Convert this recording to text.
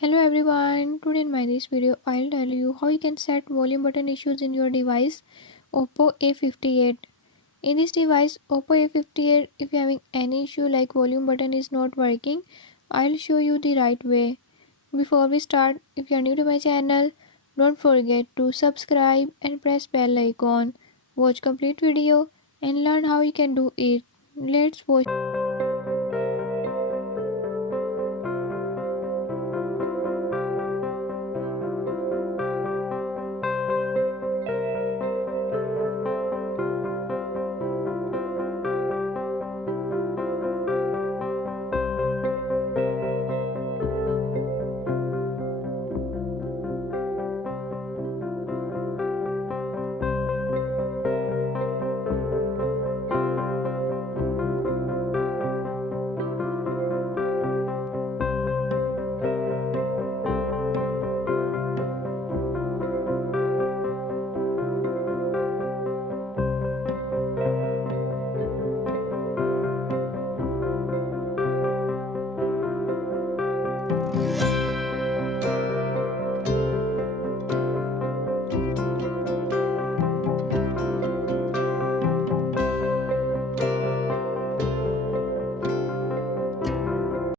Hello everyone, today in my this video I'll tell you how you can set volume button issues in your device Oppo A58. In this device Oppo A58, if you're having any issue like volume button is not working, I'll show you the right way. Before we start, if you're new to my channel, don't forget to subscribe and press bell icon. Watch complete video and learn how you can do it. Let's watch.